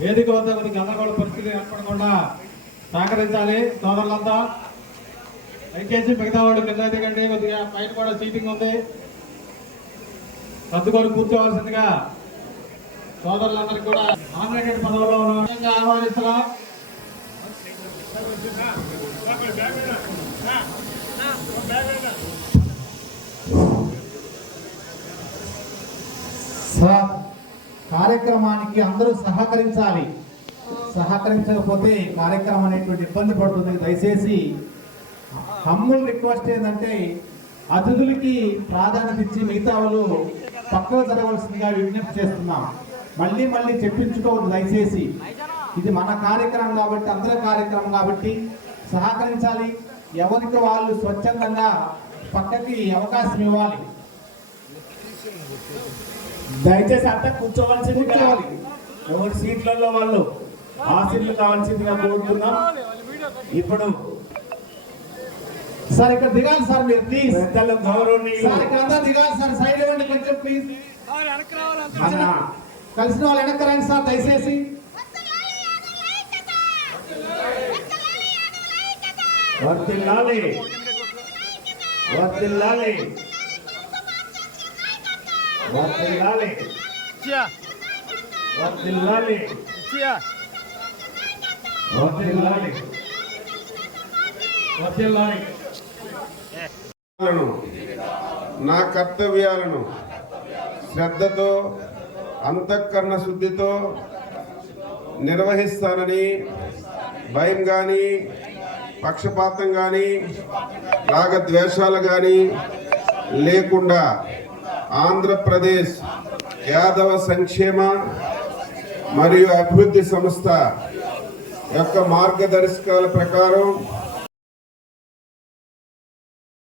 వేదిక వద్ద కొద్దిగా గందరగోళ పరిస్థితి ఏర్పడకుండా సహకరించాలి సోదరులంతా. దయచేసి మిగతా వాళ్ళు కింద దిగండి కొద్దిగా పైన కూడా సీటింగ్ ఉంది. సర్దుకొని కూర్చోవలసిందిగా సోదరులందరికీ కూడా నామినేటెడ్ పదవుల్లో ఉన్న విధంగా ఆహ్వానిస్తున్నాం. సార్ కార్యక్రమానికి అందరూ సహకరించాలి. సహకరించకపోతే కార్యక్రమం అనేటువంటి ఇబ్బంది పడుతుంది. దయచేసి హమ్ముల్ రిక్వెస్ట్ ఏంటంటే అతిథులకి ప్రాధాన్యత ఇచ్చి మిగతా వాళ్ళు పక్కన జరగవలసిందిగా విజ్ఞప్తి చేస్తున్నాం. మళ్ళీ మళ్ళీ చెప్పించుకోవద్దు దయచేసి. ఇది మన కార్యక్రమం కాబట్టి అందరి కార్యక్రమం కాబట్టి సహకరించాలి. ఎవరికి వాళ్ళు స్వచ్ఛందంగా పక్కకి అవకాశం ఇవ్వాలి. దయచేసి అంతా కూర్చోవలసింది కూర్చోవాలి. ఎవరి సీట్లలో వాళ్ళు ఆ సీట్లు కావాల్సిందిగా కోరుతున్నాం. ఇప్పుడు సార్ ఇక్కడ దిగాలి సార్ మీరు ప్లీజ్ పెద్దలు గౌరవనీయులు. సార్ ఇక్కడ అంతా దిగాలి సార్. సైడ్ ఇవ్వండి కొంచెం ప్లీజ్ కలిసిన వాళ్ళు వెనక్కి రండి సార్ దయచేసి. వర్తిల్లాలి. వర్తిల్లాలి. వర్తిల్లాలి వర్తిల్లాలి వర్తిల్లాలి వర్ధిల్లాలి. లను, నా. కర్తవ్యాలను శ్రద్ధతో అంతఃకరణ శుద్ధితో నిర్వహిస్తానని భయం కానీ పక్షపాతం కానీ రాగద్వేషాలు కానీ లేకుండా ఆంధ్రప్రదేశ్ యాదవ సంక్షేమ మరియు అభివృద్ధి సంస్థ యొక్క మార్గదర్శకాల ప్రకారం